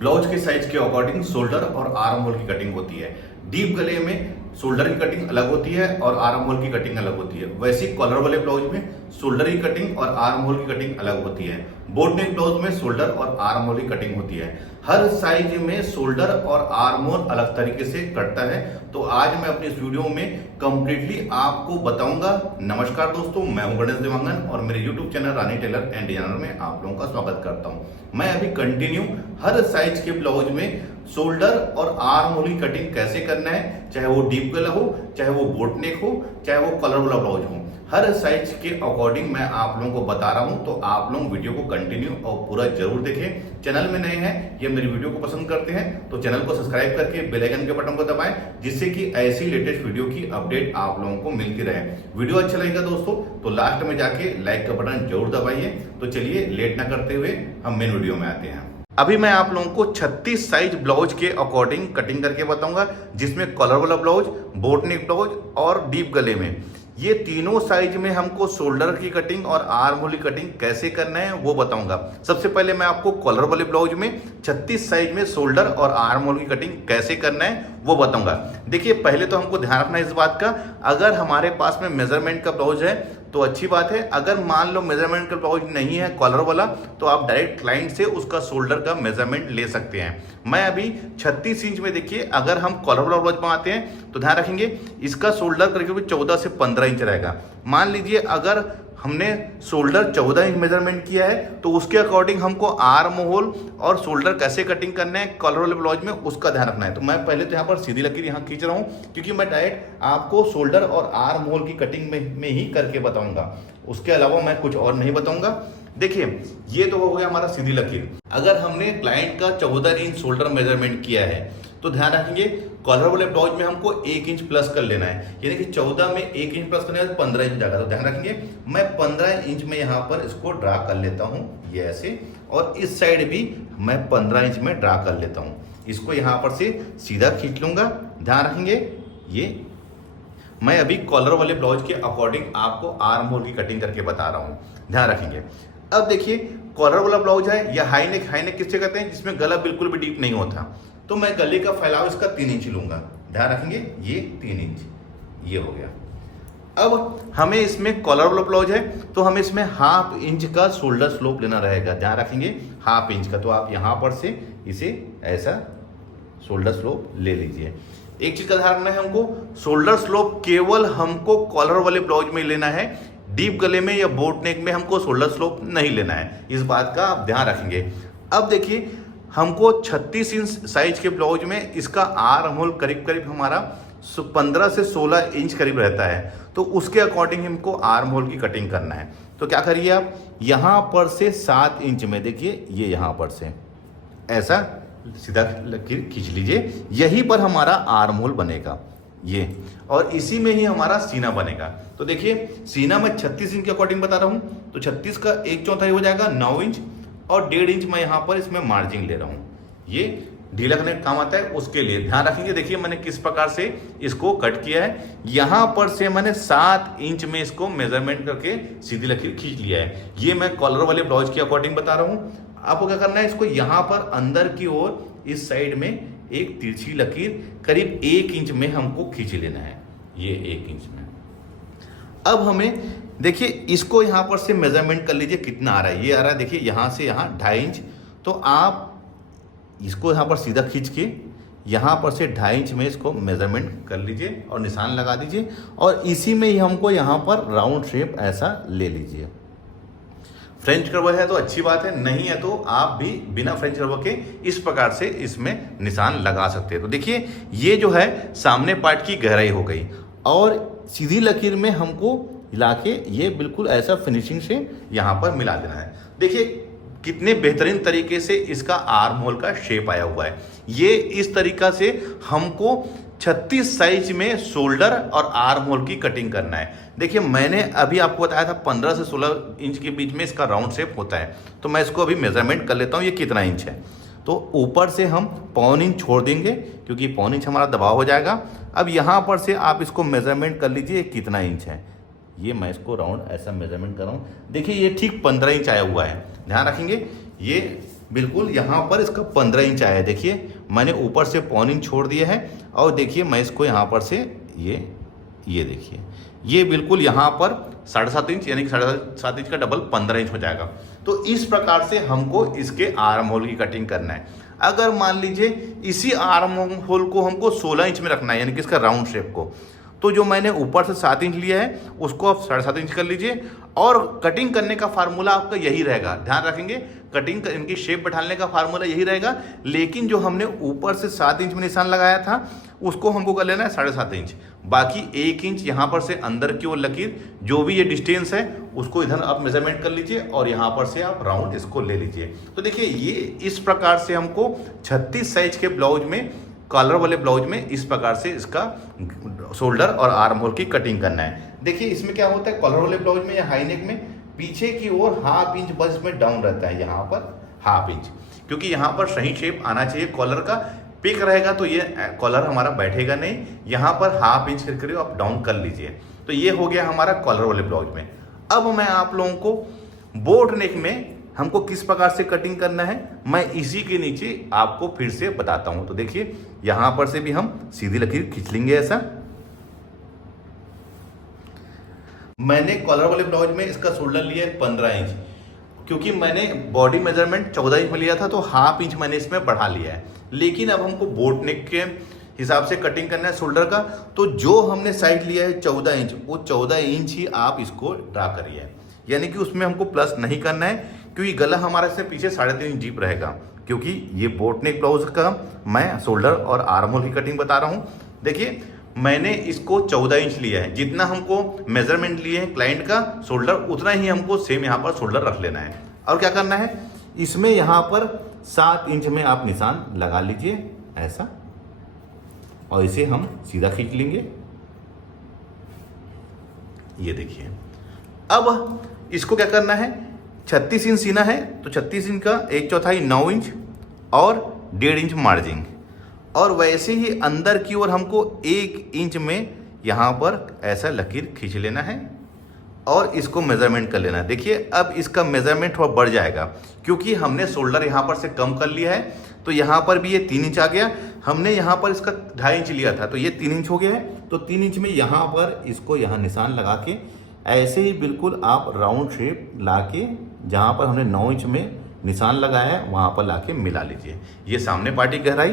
Blouse के size के according shoulder और आर्म होल की कटिंग होती है। डीप गले में शोल्डर की कटिंग अलग होती है और आर्म होल की कटिंग अलग होती है। वैसे ही कॉलर वाले ब्लाउज में शोल्डर की कटिंग और आर्म होल की कटिंग अलग होती है। बोट नेक ब्लाउज में शोल्डर और आर्म होल की कटिंग होती है। हर साइज में शोल्डर और आर्म होल अलग तरीके से कटता है। तो आज मैं अपनी इस वीडियो में कंप्लीटली आपको बताऊंगा। नमस्कार दोस्तों, मैं हूं गणेश देवांगन और मेरे YouTube channel Rani tailor and designer में आप लोगों का स्वागत करता हूं। मैं अभी कंटिन्यू हर साइज के ब्लाउज में शोल्डर और आर्म होल की कटिंग कैसे करना है, चाहे वो डीप गला हो, चाहे वो बोट नेक हो, चाहे वो कलर वाला ब्लाउज हो, हर साइज के अकॉर्डिंग मैं आप लोगों को बता रहा हूं। तो आप लोग वीडियो को कंटिन्यू और पूरा जरूर देखें। चैनल में नए हैं, ये मेरी वीडियो को पसंद करते हैं तो चैनल को सब्सक्राइब करके बेल आइकन के बटन को दबाएं, जिससे कि ऐसी लेटेस्ट वीडियो की अपडेट आप लोगों को मिलती रहे। वीडियो अच्छा लगेगा दोस्तों तो लास्ट में जाके लाइक का बटन जरूर दबाइए। तो चलिए लेट ना करते हुए हम मेन वीडियो में आते हैं। अभी मैं आप लोगों को 36 साइज ब्लाउज के अकॉर्डिंग कटिंग करके बताऊंगा, जिसमें कॉलर वाला ब्लाउज, बोट नेक ब्लाउज और डीप गले में ये तीनों साइज में हमको शोल्डर की कटिंग और आर्म होल की कटिंग कैसे करना है वो बताऊंगा। सबसे पहले मैं आपको कॉलर वाले ब्लाउज में 36 साइज में शोल्डर और आर्म होल की कटिंग कैसे करना है वो बताऊंगा। देखिए, पहले तो हमको ध्यान रखना है इस बात का, अगर हमारे पास में मेजरमेंट का ब्लाउज है तो अच्छी बात है। अगर मान लो मेजरमेंट का ब्लाउज नहीं है कॉलर वाला, तो आप डायरेक्ट क्लाइंट से उसका शोल्डर का मेजरमेंट ले सकते हैं। मैं अभी 36 इंच में, देखिए अगर हम कॉलर वाला ब्लाउज बनाते हैं तो ध्यान रखेंगे इसका शोल्डर करीब 14 से 15 इंच रहेगा। मान लीजिए अगर हमने शोल्डर 14 इंच मेजरमेंट किया है तो उसके अकॉर्डिंग हमको आर्म होल और शोल्डर कैसे कटिंग करना है कॉलर वाले ब्लाउज में, उसका ध्यान रखना है। तो मैं पहले तो यहाँ पर सीधी लकीर यहाँ खींच रहा हूँ, क्योंकि मैं डायरेक्ट आपको शोल्डर और आर्म होल की कटिंग में ही करके बताऊंगा। उसके अलावा मैं कुछ और नहीं बताऊंगा। देखिए, ये तो हो गया हमारा सीधी लकीर। अगर हमने क्लाइंट का 14 इंच शोल्डर मेजरमेंट किया है तो ध्यान रखेंगे कॉलर वाले ब्लाउज में हमको 1 इंच प्लस कर लेना है, यानी कि 14 में 1 इंच प्लस करने 15 इंच जाएगा। तो ध्यान रखेंगे मैं 15 इंच में यहाँ पर इसको ड्रा कर लेता हूँ, ये ऐसे, और इस साइड भी मैं 15 इंच में ड्रा कर लेता हूँ। इसको यहाँ पर से सीधा खींच लूंगा। ध्यान रखेंगे ये मैं अभी कॉलर वाले ब्लाउज के अकॉर्डिंग आपको आर्म होल की कटिंग करके बता रहा हूँ, ध्यान रखेंगे। अब देखिए, कॉलर वाला ब्लाउज है या हाई नेक किससे कहते हैं, जिसमें गला बिल्कुल भी डीप नहीं होता। तो मैं गले का फैलाव इसका 3 इंच लूंगा। ध्यान रखेंगे ये 3 इंच ये हो गया। अब हमें इसमें कॉलर वाला ब्लाउज है तो हमें इसमें 1/2 इंच का शोल्डर स्लोप लेना रहेगा। ध्यान रखेंगे 1/2 इंच का। तो आप यहां पर से इसे ऐसा शोल्डर स्लोप ले लीजिए। एक चीज का ध्यान रखना है हमको, शोल्डर स्लोप केवल हमको कॉलर वाले ब्लाउज में लेना है, डीप गले में या बोट नेक में हमको शोल्डर स्लोप नहीं लेना है। इस बात का आप ध्यान रखेंगे। अब देखिए, हमको 36 इंच साइज के ब्लाउज में इसका आर्म होल करीब करीब हमारा 15 से 16 इंच करीब रहता है। तो उसके अकॉर्डिंग हमको आर्म होल की कटिंग करना है। तो क्या करिए आप, यहाँ पर से 7 इंच में, देखिए ये यहाँ पर से ऐसा सीधा लकीर खींच लीजिए। यहीं पर हमारा आर्म होल बनेगा ये, और इसी में ही हमारा सीना बनेगा। तो देखिए, सीना मैं 36 इंच के अकॉर्डिंग बता रहा हूँ, तो 36 का 1/4 हो जाएगा 9 इंच, और 1.5 इंच मैं यहाँ पर इसमें मार्जिन ले रहा हूँ। ये ढीला करने का काम आता है, उसके लिए ध्यान रखेंगे। देखिए मैंने किस प्रकार से इसको कट किया है। यहाँ पर से मैंने 7 इंच में इसको मेजरमेंट करके सीधी लकीर खींच लिया है। ये मैं कॉलर वाले ब्लाउज के अकॉर्डिंग बता रहा हूँ। आपको क्या करना है, इसको यहाँ पर अंदर की ओर इस साइड में एक तिरछी लकीर करीब 1 इंच में हमको खींच लेना है, ये 1 इंच में। अब हमें देखिए इसको यहाँ पर से मेजरमेंट कर लीजिए कितना आ रहा है। ये आ रहा है, देखिए यहाँ से यहाँ 2.5 इंच। तो आप इसको यहाँ पर सीधा खींच के यहाँ पर से 2.5 इंच में इसको मेजरमेंट कर लीजिए और निशान लगा दीजिए, और इसी में ही हमको यहाँ पर राउंड शेप ऐसा ले लीजिए। फ्रेंच कर्व है तो अच्छी बात है, नहीं है तो आप भी बिना फ्रेंच कर्व के इस प्रकार से इसमें निशान लगा सकते हैं। तो देखिए ये जो है सामने पार्ट की गहराई हो गई, और सीधी लकीर में हमको हिला के ये बिल्कुल ऐसा फिनिशिंग से यहाँ पर मिला देना है। देखिए कितने बेहतरीन तरीके से इसका आर्म होल का शेप आया हुआ है। ये इस तरीका से हमको 36 साइज में शोल्डर और आर्म होल की कटिंग करना है। देखिए मैंने अभी आपको बताया था 15 से 16 इंच के बीच में इसका राउंड शेप होता है। तो मैं इसको अभी मेजरमेंट कर लेता हूँ ये कितना इंच है। तो ऊपर से हम 1/4 इंच छोड़ देंगे, क्योंकि 1/4 इंच हमारा दबाव हो जाएगा। अब यहाँ पर से आप इसको मेजरमेंट कर लीजिए कितना इंच है। ये मैं इसको राउंड ऐसा मेजरमेंट कर रहा हूँ। देखिए ये ठीक 15 इंच आया हुआ है। ध्यान रखेंगे ये बिल्कुल यहाँ पर इसका 15 इंच आया है। देखिए मैंने ऊपर से पौन इंच छोड़ दिया है और देखिए मैं इसको यहाँ पर से ये देखिए ये बिल्कुल यहाँ पर 7.5 इंच यानी कि 7.5 इंच का डबल 15 इंच हो जाएगा। तो इस प्रकार से हमको इसके आर्म होल की कटिंग करना है। अगर मान लीजिए इसी आर्म होल को हमको 16 इंच में रखना है यानी कि इसका राउंड शेप को, तो जो मैंने ऊपर से 7 इंच लिया है उसको आप 7.5 इंच कर लीजिए और कटिंग करने का फार्मूला आपका यही रहेगा। ध्यान रखेंगे कटिंग इनकी शेप बैठाने का फार्मूला यही रहेगा, लेकिन जो हमने ऊपर से 7 इंच में निशान लगाया था उसको हमको कर लेना है 7.5 इंच। बाकी 1 इंच यहाँ पर से अंदर की ओर लकीर जो भी ये डिस्टेंस है उसको इधर आप मेजरमेंट कर लीजिए और यहाँ पर से आप राउंड इसको ले लीजिए। तो देखिए ये इस प्रकार से हमको 36 साइज के ब्लाउज में, कॉलर वाले ब्लाउज में इस प्रकार से इसका शोल्डर और आर्म होल की कटिंग करना है। देखिए इसमें क्या होता है कॉलर वाले ब्लाउज में या हाई नेक में पीछे की ओर 1/2 इंच बस इसमें डाउन रहता है, यहाँ पर 1/2 इंच, क्योंकि यहाँ पर सही शेप आना चाहिए कॉलर का। पिक रहेगा तो ये कॉलर हमारा बैठेगा नहीं, यहाँ पर 1/2 इंच करके आप डाउन कर लीजिए। तो ये हो गया हमारा कॉलर वाले ब्लाउज में। अब मैं आप लोगों को बोट नेक में हमको किस प्रकार से कटिंग करना है मैं इसी के नीचे आपको फिर से बताता हूं। तो देखिए यहां पर से भी हम सीधी लकीर खींच लेंगे ऐसा। मैंने कॉलर वाले ब्लाउज में इसका शोल्डर लिया है 15 इंच, क्योंकि मैंने बॉडी मेजरमेंट 14 इंच में लिया था तो 1/2 इंच मैंने इसमें बढ़ा लिया है। लेकिन अब हमको बोट नेक के हिसाब से कटिंग करना है शोल्डर का, तो जो हमने साइड लिया है 14 इंच वो 14 इंच ही आप इसको ड्रा करिए, यानी कि उसमें हमको प्लस नहीं करना है, क्योंकि गला हमारा से पीछे 3.5 इंच डीप रहेगा, क्योंकि ये बोट नेक ब्लाउज का मैं शोल्डर और आर्म होल की कटिंग बता रहा हूँ। देखिए मैंने इसको 14 इंच लिया है, जितना हमको मेजरमेंट लिए हैं क्लाइंट का शोल्डर उतना ही हमको सेम यहाँ पर शोल्डर रख लेना है। और क्या करना है इसमें यहाँ पर 7 इंच में आप निशान लगा लीजिए ऐसा, और इसे हम सीधा खींच लेंगे। ये देखिए अब इसको क्या करना है 36 इंच सीना है तो 36 इंच का 1/4 9 इंच और 1.5 इंच मार्जिन, और वैसे ही अंदर की ओर हमको 1 इंच में यहाँ पर ऐसा लकीर खींच लेना है और इसको मेजरमेंट कर लेना है। देखिए अब इसका मेजरमेंट थोड़ा बढ़ जाएगा, क्योंकि हमने शोल्डर यहाँ पर से कम कर लिया है, तो यहाँ पर भी ये 3 इंच आ गया। हमने यहाँ पर इसका 2.5 इंच लिया था तो ये 3 इंच हो गया है। तो 3 इंच में यहाँ पर इसको यहाँ निशान लगा के ऐसे ही बिल्कुल आप राउंड शेप ला के जहाँ पर हमने 9 इंच में निशान लगाया है वहाँ पर ला के मिला लीजिए। ये सामने पार्टी गहराई,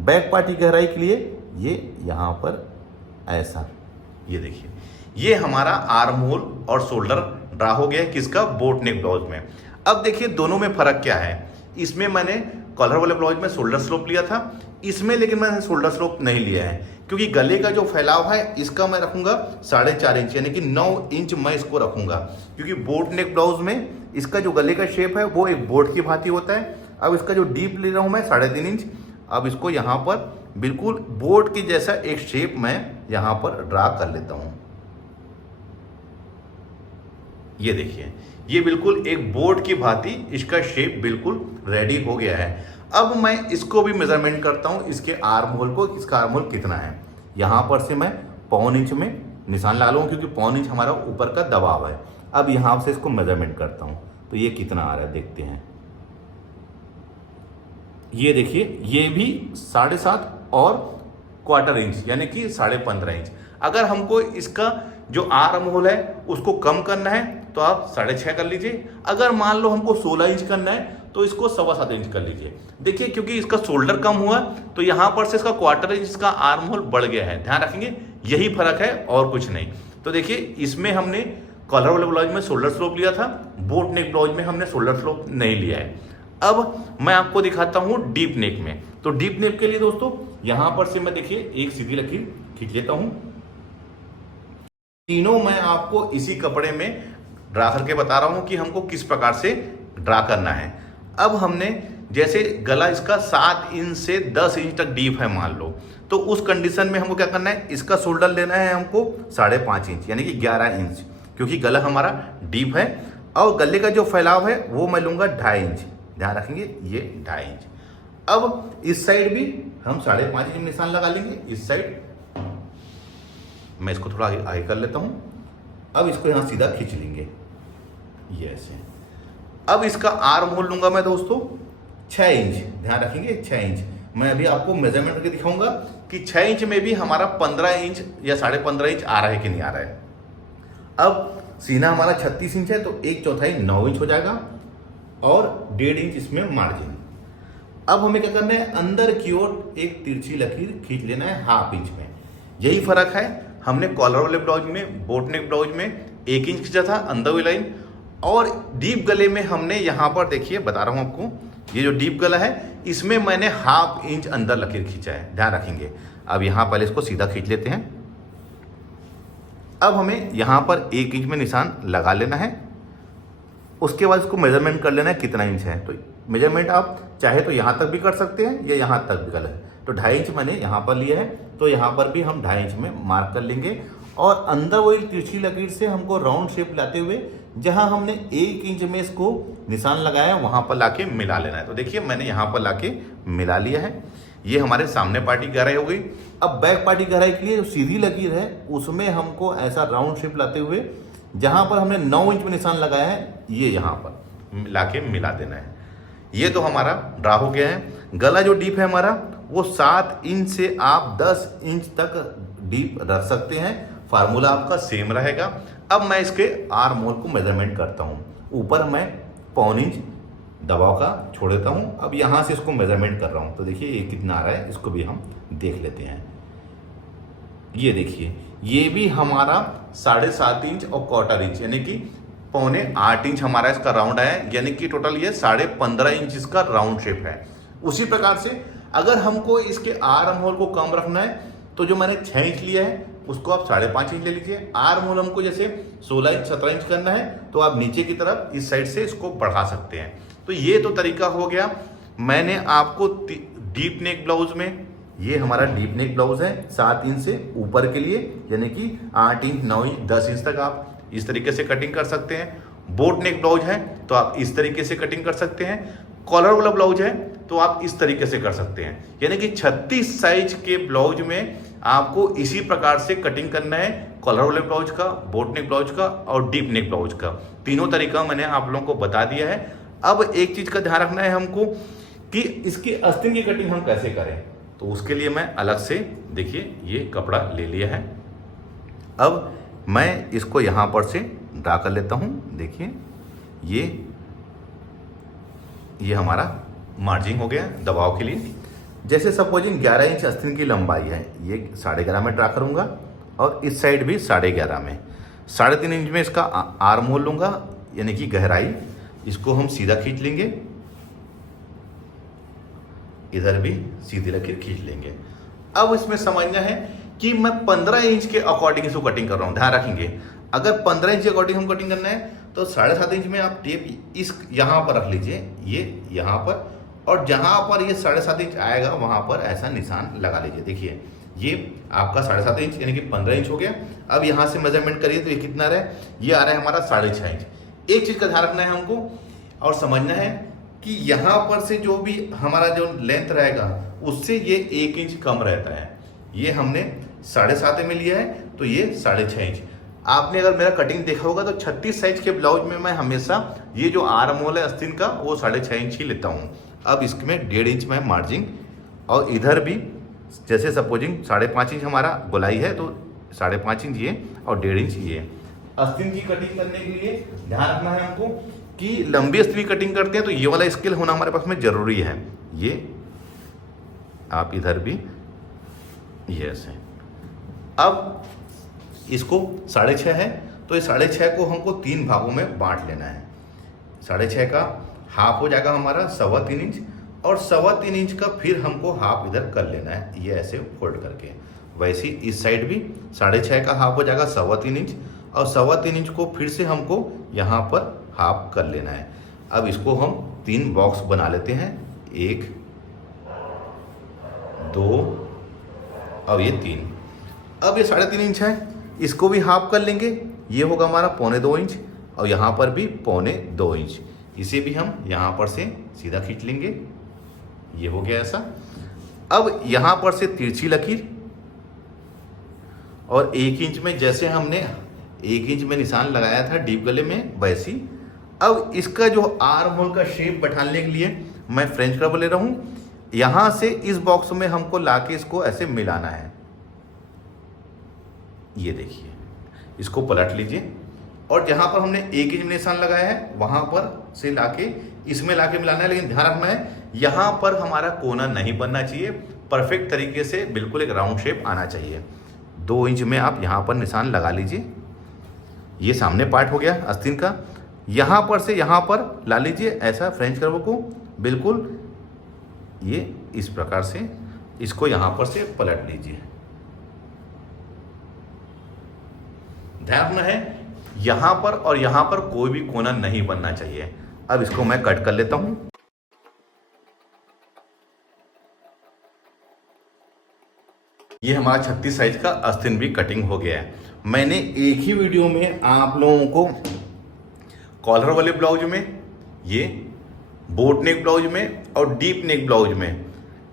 बैक पार्टी गहराई के लिए ये यहाँ पर ऐसा, ये देखिए ये हमारा आर्म होल और शोल्डर ड्रा हो गया है किसका बोट नेक ब्लाउज में। अब देखिए दोनों में फर्क क्या है, इसमें मैंने कॉलर वाले ब्लाउज में शोल्डर स्लोप लिया था, इसमें लेकिन मैंने शोल्डर स्लोप नहीं लिया है, क्योंकि गले का जो फैलाव है इसका मैं रखूंगा 4.5 इंच यानी कि 9 इंच मैं इसको रखूंगा, क्योंकि बोट नेक ब्लाउज में इसका जो गले का शेप है वो एक बोट की भांति होता है। अब इसका जो डीप ले रहा हूं मैं 3.5 इंच, अब इसको यहाँ पर बिल्कुल बोट की जैसा एक शेप मैं यहाँ पर ड्रा कर लेता हूँ। ये देखिए ये बिल्कुल एक बोट की भांति इसका शेप बिल्कुल रेडी हो गया है। अब मैं इसको भी मेजरमेंट करता हूं इसके आर्म होल को, इसका आर्म होल कितना है। यहां पर से मैं 1/4 इंच में निशान ला लूंगा, क्योंकि 1/4 इंच हमारा ऊपर का दबाव है। अब यहां से इसको मेजरमेंट करता हूं तो ये कितना आ रहा है देखते हैं। ये देखिए ये भी 7.5 और 1/4 इंच यानी कि 15.5 इंच। अगर हमको इसका जो आर्म होल है उसको कम करना है तो आप 6.5 कर लीजिए। अगर मान लो हमको 16 इंच करना है तो इसको 7.25 इंच कर लीजिए। देखिए क्योंकि इसका शोल्डर कम हुआ तो यहाँ पर से इसका 1/4 इंच का आर्म होल बढ़ गया है। ध्यान रखेंगे यही फर्क है और कुछ नहीं। तो देखिए इसमें हमने कॉलर वाले ब्लाउज में शोल्डर स्लोप लिया था, बोट नेक ब्लाउज में हमने शोल्डर स्लोप नहीं लिया है। अब मैं आपको दिखाता हूँ डीप नेक में। तो डीप नेक के लिए दोस्तों यहाँ पर से मैं देखिए एक सीधी लकीर खींच लेता हूँ। तीनों मैं आपको इसी कपड़े में ड्रा करके बता रहा हूं कि हमको किस प्रकार से ड्रा करना है। अब हमने जैसे गला इसका 7 इंच से 10 इंच तक डीप है मान लो, तो उस कंडीशन में हमको क्या करना है, इसका शोल्डर लेना है हमको 5.5 इंच यानी कि 11 इंच, क्योंकि गला हमारा डीप है। और गले का जो फैलाव है वो मैं लूंगा 2.5 इंच। ध्यान रखेंगे ये 2.5 इंच। अब इस साइड भी हम 5.5 इंच निशान लगा लेंगे। इस साइड मैं इसको थोड़ा आगे कर लेता हूं। अब इसको यहां सीधा खींच लेंगे ये ऐसे। अब इसका आर्म होल लूंगा मैं दोस्तों 6 इंच, ध्यान रखेंगे 6 इंच। मैं अभी आपको मेजरमेंट करके दिखाऊंगा कि 6 इंच में भी हमारा 15 इंच या 15.5 इंच आ रहा है कि नहीं आ रहा है। अब सीना हमारा 36 इंच है, तो 1/4 9 इंच हो जाएगा और 1.5 इंच इसमें मार्जिन। अब हमें क्या करना है, अंदर की ओर एक तिरछी लकीर खींच लेना है 1/2 इंच में। यही फर्क है, हमने कॉलर वाले ब्लाउज में, बोट नेक ब्लाउज में 1 इंच खींचा था अंदर वाली लाइन, और डीप गले में हमने यहाँ पर देखिए बता रहा हूँ आपको, ये जो डीप गला है इसमें मैंने 1/2 इंच अंदर लकीर खींचा है, ध्यान रखेंगे। अब यहाँ पहले इसको सीधा खींच लेते हैं। अब हमें यहाँ पर 1 इंच में निशान लगा लेना है। उसके बाद इसको मेजरमेंट कर लेना है कितना इंच है। तो मेजरमेंट आप चाहे तो यहाँ तक भी कर सकते हैं या यहाँ तक भी कर लें। तो 2.5 इंच मैंने यहाँ पर लिया है, तो यहाँ पर भी हम 2.5 इंच में मार्क कर लेंगे। और अंदर वही तिरछी लकीर से हमको राउंड शेप लाते हुए जहाँ हमने 1 इंच में इसको निशान लगाया वहाँ पर लाके मिला लेना है। तो देखिए मैंने यहाँ पर लाके मिला लिया है। ये हमारे सामने पार्टी गहराई हो गई। अब बैक पार्टी गहराई के लिए जो सीधी लकीर है उसमें हमको ऐसा राउंड शेप लाते हुए जहाँ पर हमने 9 इंच में निशान लगाया है ये यहाँ पर लाके मिला देना है। ये तो हमारा ड्रा हो गया है। गला जो डीप है हमारा वो 7 इंच से आप 10 इंच तक डीप रख सकते हैं। फार्मूला आपका सेम रहेगा। अब मैं इसके आर्म होल को मेजरमेंट करता हूँ। ऊपर मैं 1/4 इंच दबाव का छोड़ देता हूँ। अब यहाँ से इसको मेजरमेंट कर रहा हूँ। तो देखिए ये कितना आ रहा है, इसको भी हम देख लेते हैं। ये देखिए ये भी हमारा 7.5 इंच और 1/4 इंच यानी कि 7.25 इंच हमारा इसका राउंड आया है, यानी कि टोटल ये 15.5 इंच इसका राउंड शेप है। उसी प्रकार से अगर हमको इसके आर्म होल को कम रखना है तो जो मैंने 6 इंच लिया है उसको आप 5.5 इंच ले लीजिए। आर्म होल हमको जैसे 16 इंच 17 इंच करना है तो आप नीचे की तरफ इस साइड से इसको बढ़ा सकते हैं। तो ये तो तरीका हो गया। मैंने आपको डीप नेक ब्लाउज में, ये हमारा डीप नेक ब्लाउज है 7 इंच से ऊपर के लिए, यानी कि 8 इंच 9 इंच 10 इंच तक आप इस तरीके से कटिंग कर सकते हैं। बोट नेक ब्लाउज है तो आप इस तरीके से कटिंग कर सकते हैं। कॉलर वाला ब्लाउज है तो आप इस तरीके से कर सकते हैं। यानी कि 36 साइज के ब्लाउज में आपको इसी प्रकार से कटिंग करना है। कॉलर वाले ब्लाउज का, बोट नेक ब्लाउज का और डीप नेक ब्लाउज का, तीनों तरीका मैंने आप लोगों को बता दिया है। अब एक चीज का ध्यान रखना है हमको कि इसकी आस्तीन की कटिंग हम कैसे करें। तो उसके लिए मैं अलग से देखिए ये कपड़ा ले लिया है। अब मैं इसको यहाँ पर से ड्रा कर लेता हूँ। देखिए ये हमारा मार्जिन हो गया दबाव के लिए। जैसे सपोजिंग 11 इंच आस्तीन की लंबाई है, ये 11.5 में ड्रा करूँगा और इस साइड भी 11.5 में। 3.5 इंच में इसका आर्म होल लूँगा यानी कि गहराई। इसको हम सीधा खींच लेंगे, इधर भी सीधी लकीर खींच लेंगे। अब इसमें समझना है कि मैं 15 इंच के अकॉर्डिंग इसको कटिंग कर रहा हूँ। ध्यान रखेंगे अगर 15 इंच के अकॉर्डिंग हम कटिंग करना है तो 7.5 इंच में आप टेप इस यहाँ पर रख लीजिए, ये यहाँ पर, और जहाँ पर ये 7.5 इंच आएगा वहाँ पर ऐसा निशान लगा लीजिए। देखिए ये आपका 7.5 इंच यानी कि 15 इंच हो गया। अब यहाँ से मेजरमेंट करिए तो ये कितना रहा है, ये आ रहा है हमारा 6.5 इंच। एक चीज़ का ध्यान रखना है हमको और समझना है कि यहाँ पर से जो भी हमारा जो लेंथ रहेगा उससे ये 1 इंच कम रहता है। ये हमने 7.5 में लिया है तो ये 6.5 इंच। आपने अगर मेरा कटिंग देखा होगा तो 36 साइज के ब्लाउज में मैं हमेशा ये जो आर्म होल है आस्तीन का वो 6.5 इंच ही लेता हूँ। अब इसमें 1.5 इंच में मार्जिन, और इधर भी जैसे सपोजिंग 5.5 इंच हमारा गोलाई है तो 5.5 इंच ये और 1.5 इंच ये। आस्तीन की कटिंग करने के लिए ध्यान रखना है हमको कि लंबी आस्तीन की कटिंग करते हैं तो ये वाला स्केल होना हमारे पास में जरूरी है। ये आप इधर भी ये ऐसे। अब इसको 6.5 है तो ये 6.5 को हमको 3 भागों में बांट लेना है। 6.5 का हाफ हो जाएगा हमारा 3.25 इंच, और 3.25 इंच का फिर हमको हाफ इधर कर लेना है, ये ऐसे फोल्ड करके। वैसे इस साइड भी 6.5 का हाफ हो जाएगा 3.25 इंच, और 3.25 इंच को फिर से हमको यहाँ पर हाफ कर लेना है। अब इसको हम 3 बॉक्स बना लेते हैं, 1 2 और ये 3। अब ये 3.5 इंच है, इसको भी हाफ कर लेंगे, ये होगा हमारा 1.25 इंच, और यहाँ पर भी 1.25 इंच। इसे भी हम यहाँ पर से सीधा खींच लेंगे, ये हो गया ऐसा। अब यहाँ पर से तिरछी लकीर, और 1 इंच में जैसे हमने 1 इंच में निशान लगाया था डीप गले में वैसी। अब इसका जो आर्म होल का शेप बैठाने के लिए मैं फ्रेंच कर्व ले रहा हूँ। यहाँ से इस बॉक्स में हमको लाके इसको ऐसे मिलाना है। ये देखिए, इसको पलट लीजिए और जहाँ पर हमने 1 इंच में निशान लगाया है वहाँ पर से लाके इसमें लाके मिलाना है। लेकिन ध्यान रखना है, यहाँ पर हमारा कोना नहीं बनना चाहिए, परफेक्ट तरीके से बिल्कुल एक राउंड शेप आना चाहिए। 2 इंच में आप यहाँ पर निशान लगा लीजिए। ये सामने पार्ट हो गया आस्तीन का। यहाँ पर से यहाँ पर ला लीजिए ऐसा फ्रेंच कर्व को, बिल्कुल ये इस प्रकार से इसको यहाँ पर से पलट लीजिए। ध्यान रखना है, यहाँ पर और यहाँ पर कोई भी कोना नहीं बनना चाहिए। अब इसको मैं कट कर लेता हूँ। ये हमारा 36 साइज का आस्तीन भी कटिंग हो गया है। मैंने एक ही वीडियो में आप लोगों को कॉलर वाले ब्लाउज में, ये बोट नेक ब्लाउज में और डीप नेक ब्लाउज में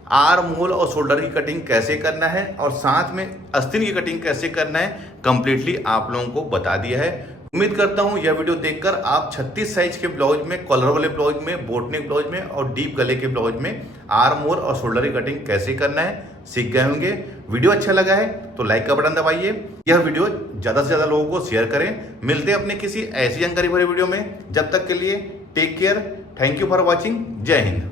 आर्म होल और शोल्डर की कटिंग कैसे करना है और साथ में आस्तीन की कटिंग कैसे करना है कंप्लीटली आप लोगों को बता दिया है। उम्मीद करता हूं यह वीडियो देखकर आप 36 साइज के ब्लाउज में, कॉलर वाले ब्लाउज में, बोट नेक ब्लाउज में और डीप गले के ब्लाउज में आर्म होल और शोल्डर की कटिंग कैसे करना है सीख गए होंगे। वीडियो अच्छा लगा है तो लाइक का बटन दबाइए। यह वीडियो ज़्यादा से ज़्यादा लोगों को शेयर करें। मिलते हैं अपने किसी ऐसी जानकारी भरे वीडियो में। जब तक के लिए take care. Thank you for watching. जय हिंद।